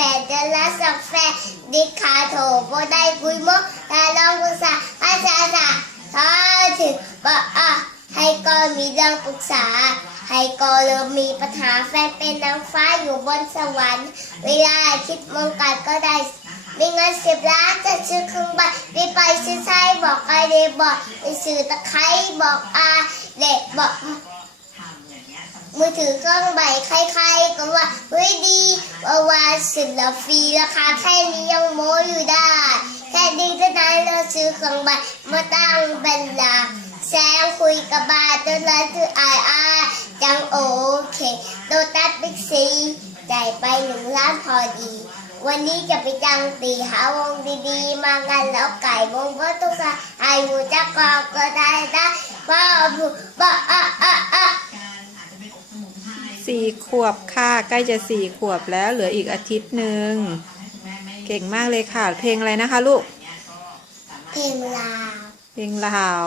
แฟนเดินละสองแฟนดิคาโถโบได้คุยมกแต่น้องภาษาภาษาษาถ้าถึงบอกอะให้ก็มีเรื่องปรึกษา ให้ก็เริ่มมีปัญหาแฟนเป็นนางฟ้าอยู่บนสวรรค์ เวลาคิดมองกันก็ได้มีเงินสิบล้านจะซื้อเครื่องใบรีไปซื้อไส้บอกไอเดบอกไปซื้อตะไคร้บอกอาเด็กบอกมือถือเครื่องใบใครๆก็ว่าเฮ้ยดีว่า ว่าสิบละฟรีราคาแค่นี้ยังโม้อยู่ได้ แค่นี้ก็ได้เราซื้อเครื่องใบมาตั้งเป็นหลักแซงคุยกับบาตัวนั้นคือไออาจังโอเคโดตัสบิ๊กซีจ่ายไปหนึ่งล้านพอดี วันนี้จะไปจังตีหาวงดีๆ มากันแล้วไก่วงก็ต้องการไอายุจะกอกก็ได้ได้บ้าบ้าอะอะอะ สี่ขวบค่ะใกล้จะสี่ขวบแล้วเหลืออีกอาทิตย์หนึ่งเก่งมากเลยค่ะ เพลงอะไรนะคะลูก เพลงลาว เพลงลาว